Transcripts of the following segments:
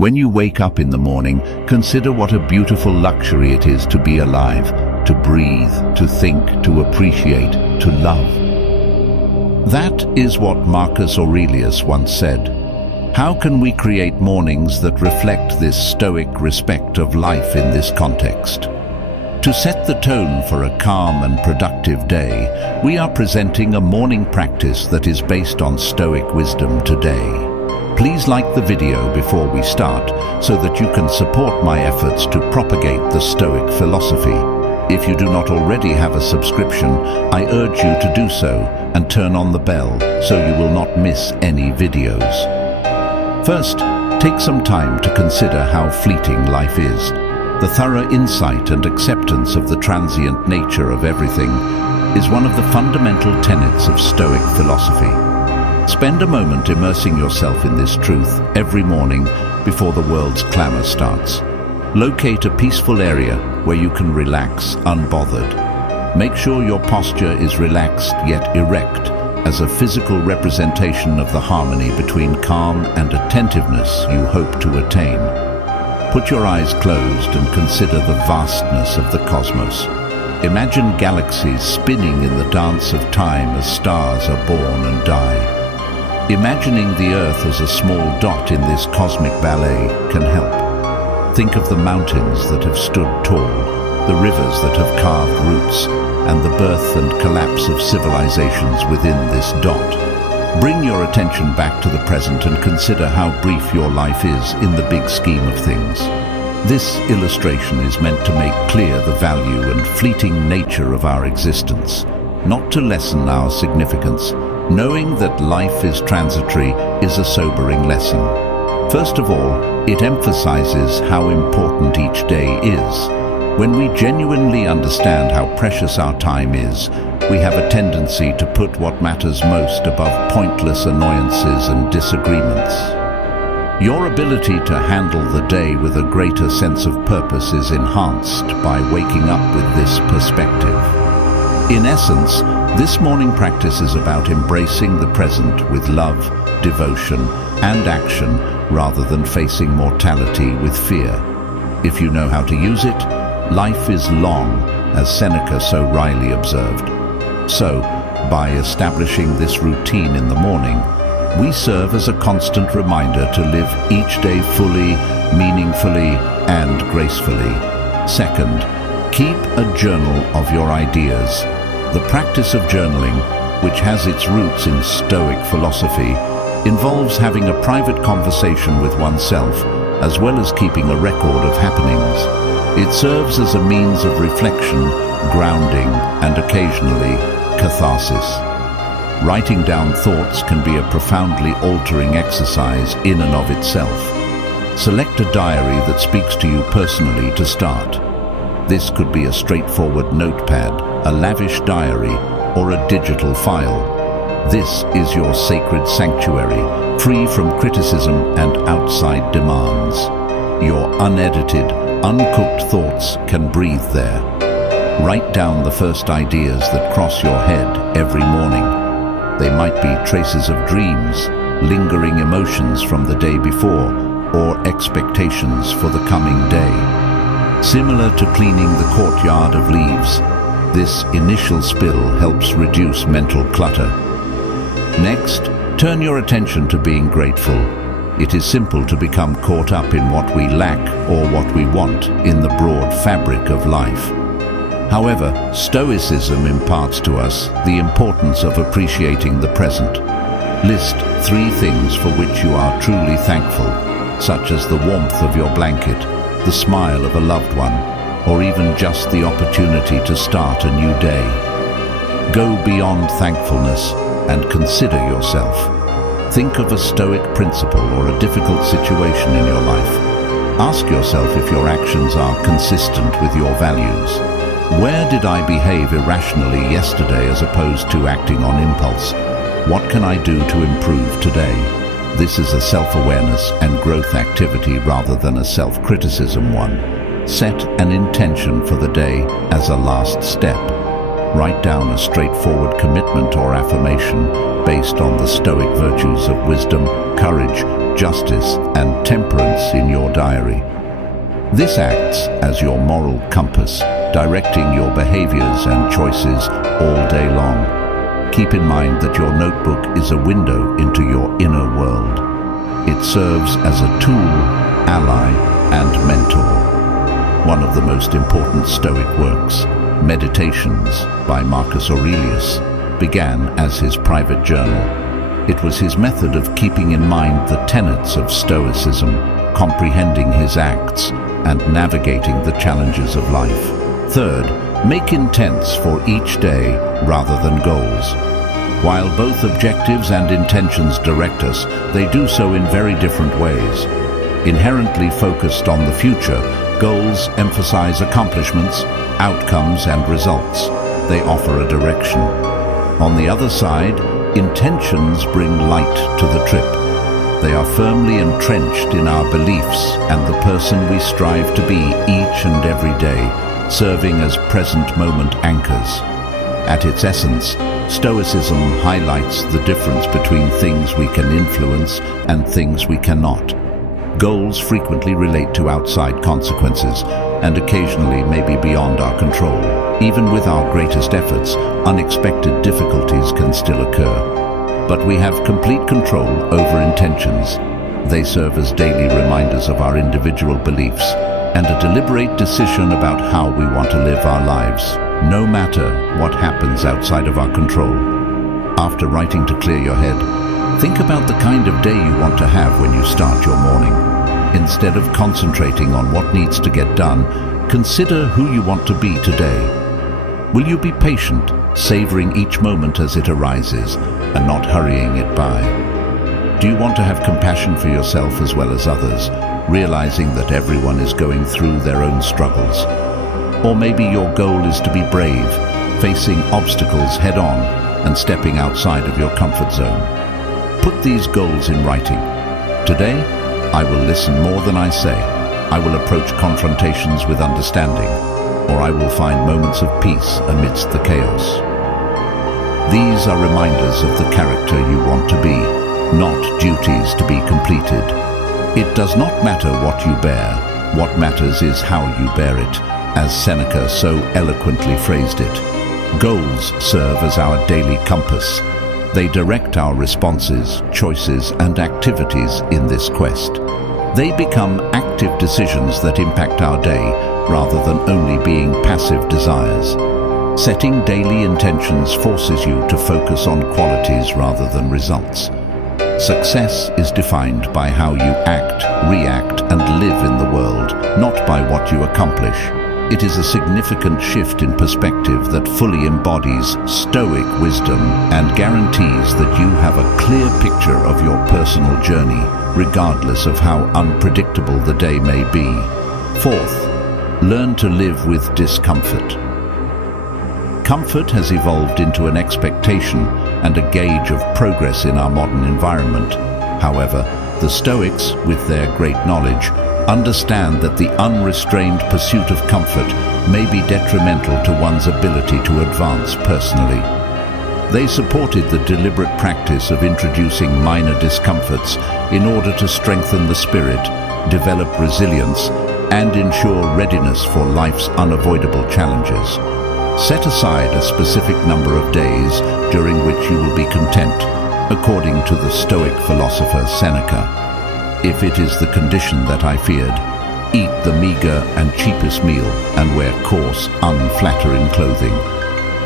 When you wake up in the morning, consider what a beautiful luxury it is to be alive, to breathe, to think, to appreciate, to love. That is what Marcus Aurelius once said. How can we create mornings that reflect this Stoic respect of life in this context? To set the tone for a calm and productive day, we are presenting a morning practice that is based on Stoic wisdom today. Please like the video before we start so that you can support my efforts to propagate the Stoic philosophy. If you do not already have a subscription, I urge you to do so and turn on the bell so you will not miss any videos. First, take some time to consider how fleeting life is. The thorough insight and acceptance of the transient nature of everything is one of the fundamental tenets of Stoic philosophy. Spend a moment immersing yourself in this truth every morning before the world's clamor starts. Locate a peaceful area where you can relax unbothered. Make sure your posture is relaxed yet erect, as a physical representation of the harmony between calm and attentiveness you hope to attain. Put your eyes closed and consider the vastness of the cosmos. Imagine galaxies spinning in the dance of time as stars are born and die. Imagining the Earth as a small dot in this cosmic ballet can help. Think of the mountains that have stood tall, the rivers that have carved roots, and the birth and collapse of civilizations within this dot. Bring your attention back to the present and consider how brief your life is in the big scheme of things. This illustration is meant to make clear the value and fleeting nature of our existence, not to lessen our significance. Knowing that life is transitory is a sobering lesson. First of all, it emphasizes how important each day is. When we genuinely understand how precious our time is, we have a tendency to put what matters most above pointless annoyances and disagreements. Your ability to handle the day with a greater sense of purpose is enhanced by waking up with this perspective. In essence, this morning practice is about embracing the present with love, devotion, and action rather than facing mortality with fear. If you know how to use it, life is long, as Seneca so wryly observed. So, by establishing this routine in the morning, we serve as a constant reminder to live each day fully, meaningfully, and gracefully. Second, keep a journal of your ideas. The practice of journaling, which has its roots in Stoic philosophy, involves having a private conversation with oneself, as well as keeping a record of happenings. It serves as a means of reflection, grounding, and occasionally, catharsis. Writing down thoughts can be a profoundly altering exercise in and of itself. Select a diary that speaks to you personally to start. This could be a straightforward notepad, a lavish diary, or a digital file. This is your sacred sanctuary, free from criticism and outside demands. Your unedited, uncooked thoughts can breathe there. Write down the first ideas that cross your head every morning. They might be traces of dreams, lingering emotions from the day before, or expectations for the coming day. Similar to cleaning the courtyard of leaves, this initial spill helps reduce mental clutter. Next, turn your attention to being grateful. It is simple to become caught up in what we lack or what we want in the broad fabric of life. However, Stoicism imparts to us the importance of appreciating the present. List 3 things for which you are truly thankful, such as the warmth of your blanket, the smile of a loved one, or even just the opportunity to start a new day. Go beyond thankfulness and consider yourself. Think of a Stoic principle or a difficult situation in your life. Ask yourself if your actions are consistent with your values. Where did I behave irrationally yesterday as opposed to acting on impulse? What can I do to improve today? This is a self-awareness and growth activity rather than a self-criticism one. Set an intention for the day as a last step. Write down a straightforward commitment or affirmation based on the Stoic virtues of wisdom, courage, justice and temperance in your diary. This acts as your moral compass, directing your behaviors and choices all day long. Keep in mind that your notebook is a window into your inner world. It serves as a tool, ally, and mentor. One of the most important Stoic works, Meditations by Marcus Aurelius, began as his private journal. It was his method of keeping in mind the tenets of Stoicism, comprehending his acts, and navigating the challenges of life. Third, make intents for each day rather than goals. While both objectives and intentions direct us, they do so in very different ways. Inherently focused on the future, goals emphasize accomplishments, outcomes, and results. They offer a direction. On the other side, intentions bring light to the trip. They are firmly entrenched in our beliefs and the person we strive to be each and every day, serving as present moment anchors. At its essence, Stoicism highlights the difference between things we can influence and things we cannot. Goals frequently relate to outside consequences and occasionally may be beyond our control. Even with our greatest efforts, unexpected difficulties can still occur. But we have complete control over intentions. They serve as daily reminders of our individual beliefs and a deliberate decision about how we want to live our lives, no matter what happens outside of our control. After writing to clear your head, think about the kind of day you want to have when you start your morning. Instead of concentrating on what needs to get done, consider who you want to be today. Will you be patient, savoring each moment as it arises, and not hurrying it by? Do you want to have compassion for yourself as well as others, realizing that everyone is going through their own struggles? Or maybe your goal is to be brave, facing obstacles head-on and stepping outside of your comfort zone. Put these goals in writing. Today, I will listen more than I say. I will approach confrontations with understanding, or I will find moments of peace amidst the chaos. These are reminders of the character you want to be, not duties to be completed. It does not matter what you bear. What matters is how you bear it, as Seneca so eloquently phrased it. Goals serve as our daily compass. They direct our responses, choices, and activities in this quest. They become active decisions that impact our day, rather than only being passive desires. Setting daily intentions forces you to focus on qualities rather than results. Success is defined by how you act, react, and live in the world, not by what you accomplish. It is a significant shift in perspective that fully embodies Stoic wisdom and guarantees that you have a clear picture of your personal journey, regardless of how unpredictable the day may be. Fourth, learn to live with discomfort. Comfort has evolved into an expectation and a gauge of progress in our modern environment. However, the Stoics, with their great knowledge, understand that the unrestrained pursuit of comfort may be detrimental to one's ability to advance personally. They supported the deliberate practice of introducing minor discomforts in order to strengthen the spirit, develop resilience, and ensure readiness for life's unavoidable challenges. Set aside a specific number of days during which you will be content, according to the Stoic philosopher Seneca. If it is the condition that I feared, eat the meager and cheapest meal and wear coarse, unflattering clothing.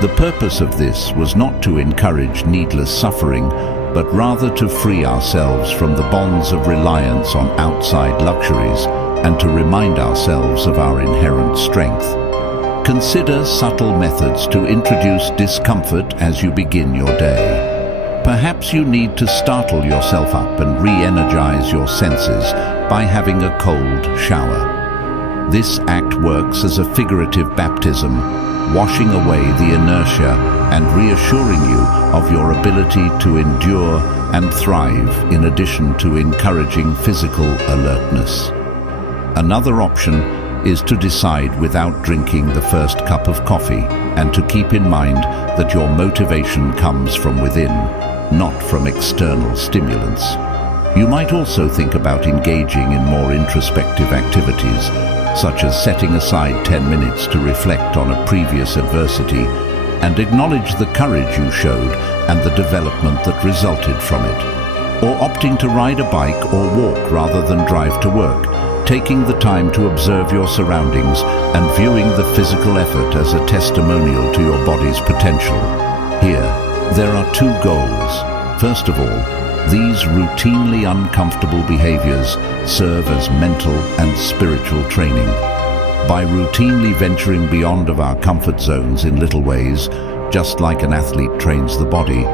The purpose of this was not to encourage needless suffering, but rather to free ourselves from the bonds of reliance on outside luxuries and to remind ourselves of our inherent strength. Consider subtle methods to introduce discomfort as you begin your day. Perhaps you need to startle yourself up and re-energize your senses by having a cold shower. This act works as a figurative baptism, washing away the inertia and reassuring you of your ability to endure and thrive, in addition to encouraging physical alertness. Another option is to decide without drinking the first cup of coffee and to keep in mind that your motivation comes from within, not from external stimulants. You might also think about engaging in more introspective activities, such as setting aside 10 minutes to reflect on a previous adversity and acknowledge the courage you showed and the development that resulted from it. Or opting to ride a bike or walk rather than drive to work, taking the time to observe your surroundings and viewing the physical effort as a testimonial to your body's potential. Here, there are two goals. First of all, these routinely uncomfortable behaviors serve as mental and spiritual training. By routinely venturing beyond of our comfort zones in little ways, just like an athlete trains the body,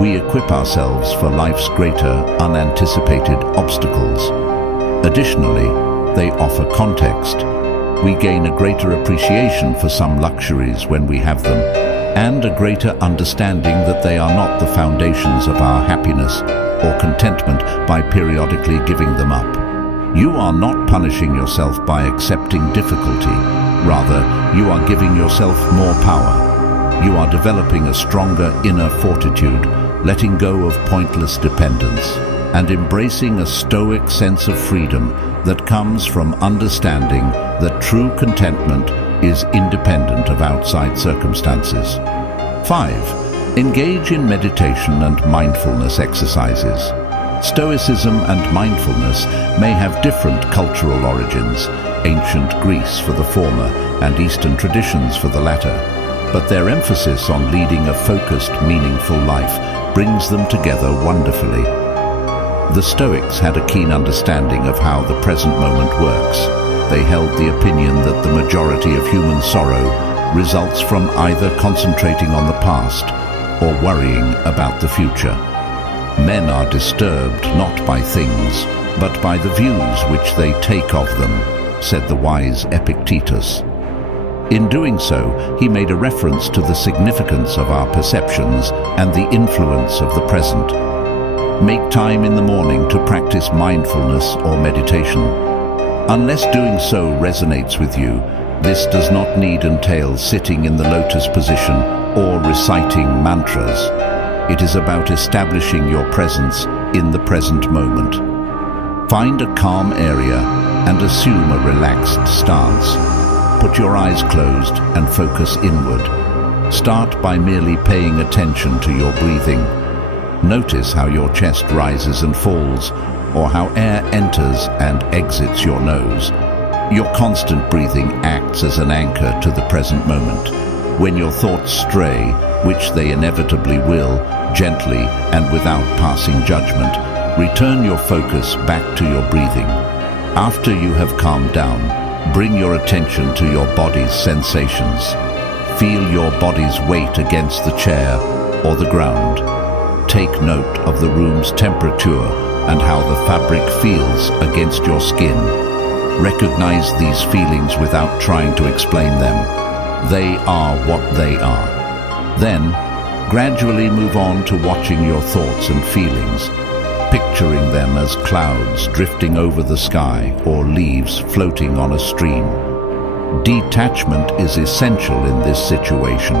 we equip ourselves for life's greater, unanticipated obstacles. Additionally, they offer context. We gain a greater appreciation for some luxuries when we have them, and a greater understanding that they are not the foundations of our happiness or contentment by periodically giving them up. You are not punishing yourself by accepting difficulty. Rather, you are giving yourself more power. You are developing a stronger inner fortitude, letting go of pointless dependence, and embracing a stoic sense of freedom that comes from understanding that true contentment is independent of outside circumstances. 5. Engage in meditation and mindfulness exercises. Stoicism and mindfulness may have different cultural origins, ancient Greece for the former and Eastern traditions for the latter, but their emphasis on leading a focused, meaningful life brings them together wonderfully. The Stoics had a keen understanding of how the present moment works. They held the opinion that the majority of human sorrow results from either concentrating on the past or worrying about the future. Men are disturbed not by things, but by the views which they take of them, said the wise Epictetus. In doing so, he made a reference to the significance of our perceptions and the influence of the present. Make time in the morning to practice mindfulness or meditation. Unless doing so resonates with you, this does not need entail sitting in the lotus position or reciting mantras. It is about establishing your presence in the present moment. Find a calm area and assume a relaxed stance. Put your eyes closed and focus inward. Start by merely paying attention to your breathing. Notice how your chest rises and falls, or how air enters and exits your nose. Your constant breathing acts as an anchor to the present moment. When your thoughts stray, which they inevitably will, gently and without passing judgment, return your focus back to your breathing. After you have calmed down, bring your attention to your body's sensations. Feel your body's weight against the chair or the ground. Take note of the room's temperature and how the fabric feels against your skin. Recognize these feelings without trying to explain them. They are what they are. Then, gradually move on to watching your thoughts and feelings, picturing them as clouds drifting over the sky or leaves floating on a stream. Detachment is essential in this situation.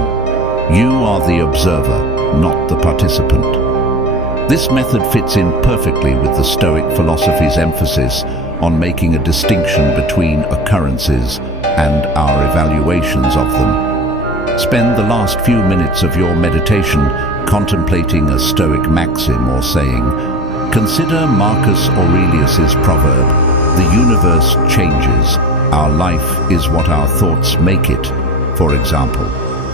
You are the observer, not the participant. This method fits in perfectly with the Stoic philosophy's emphasis on making a distinction between occurrences and our evaluations of them. Spend the last few minutes of your meditation contemplating a Stoic maxim or saying, consider Marcus Aurelius's proverb, "The universe changes, our life is what our thoughts make it," for example.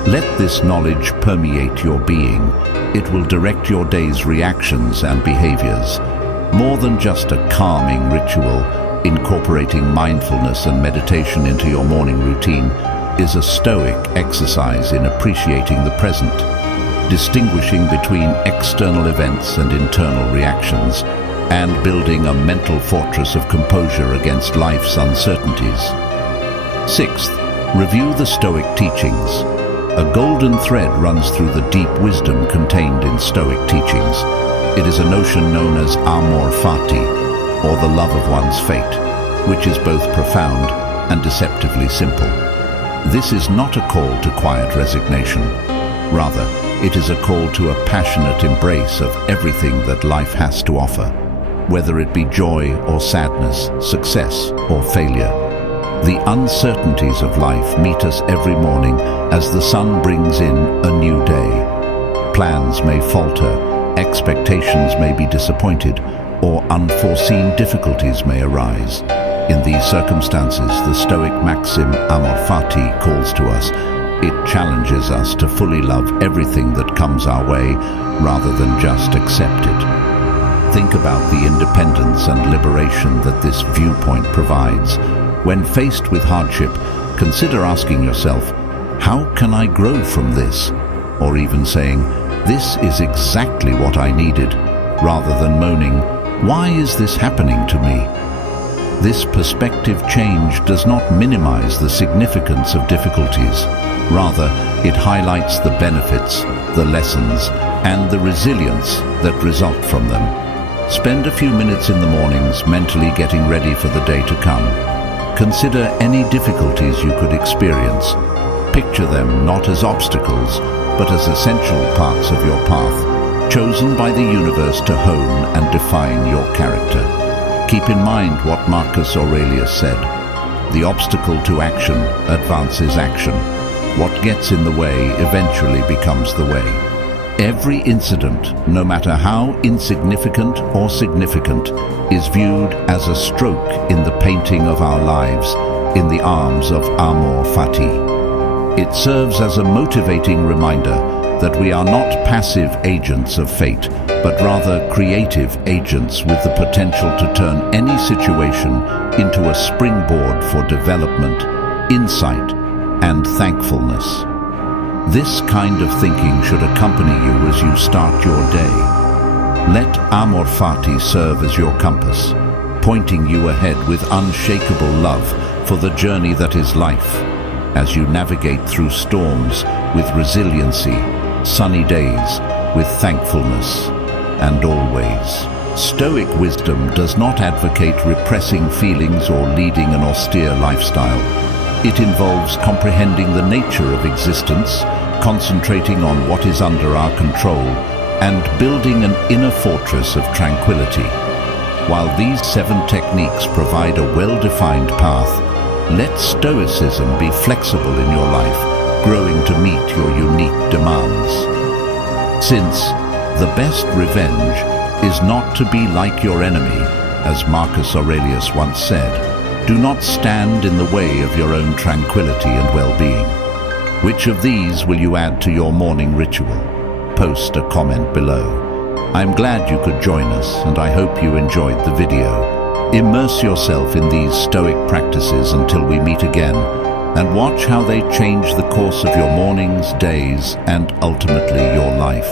Let this knowledge permeate your being. It will direct your day's reactions and behaviors. More than just a calming ritual, incorporating mindfulness and meditation into your morning routine is a Stoic exercise in appreciating the present, distinguishing between external events and internal reactions, and building a mental fortress of composure against life's uncertainties. 6th, review the Stoic teachings. A golden thread runs through the deep wisdom contained in Stoic teachings. It is a notion known as amor fati, or the love of one's fate, which is both profound and deceptively simple. This is not a call to quiet resignation. Rather, it is a call to a passionate embrace of everything that life has to offer. whether it be joy or sadness, success or failure. The uncertainties of life meet us every morning as the sun brings in a new day. Plans may falter, expectations may be disappointed, or unforeseen difficulties may arise. In these circumstances, the Stoic maxim amor fati calls to us. It challenges us to fully love everything that comes our way rather than just accept it. Think about the independence and liberation that this viewpoint provides. When faced with hardship, consider asking yourself, how can I grow from this? Or even saying, this is exactly what I needed, rather than moaning, why is this happening to me? This perspective change does not minimize the significance of difficulties. Rather, it highlights the benefits, the lessons, and the resilience that result from them. Spend a few minutes in the mornings mentally getting ready for the day to come. Consider any difficulties you could experience. Picture them not as obstacles, but as essential parts of your path, chosen by the universe to hone and define your character. Keep in mind what Marcus Aurelius said, "The obstacle to action advances action. What gets in the way eventually becomes the way." Every incident, no matter how insignificant or significant, is viewed as a stroke in the painting of our lives in the arms of amor fati. It serves as a motivating reminder that we are not passive agents of fate, but rather creative agents with the potential to turn any situation into a springboard for development, insight, and thankfulness. This kind of thinking should accompany you as you start your day. Let amor fati serve as your compass, pointing you ahead with unshakable love for the journey that is life, as you navigate through storms with resiliency, sunny days with thankfulness, and always. Stoic wisdom does not advocate repressing feelings or leading an austere lifestyle. It involves comprehending the nature of existence, concentrating on what is under our control, and building an inner fortress of tranquility. While these 7 techniques provide a well-defined path, let Stoicism be flexible in your life, growing to meet your unique demands. Since the best revenge is not to be like your enemy, as Marcus Aurelius once said, do not stand in the way of your own tranquility and well-being. Which of these will you add to your morning ritual? Post a comment below. I'm glad you could join us, and I hope you enjoyed the video. Immerse yourself in these Stoic practices until we meet again, and watch how they change the course of your mornings, days, and ultimately your life.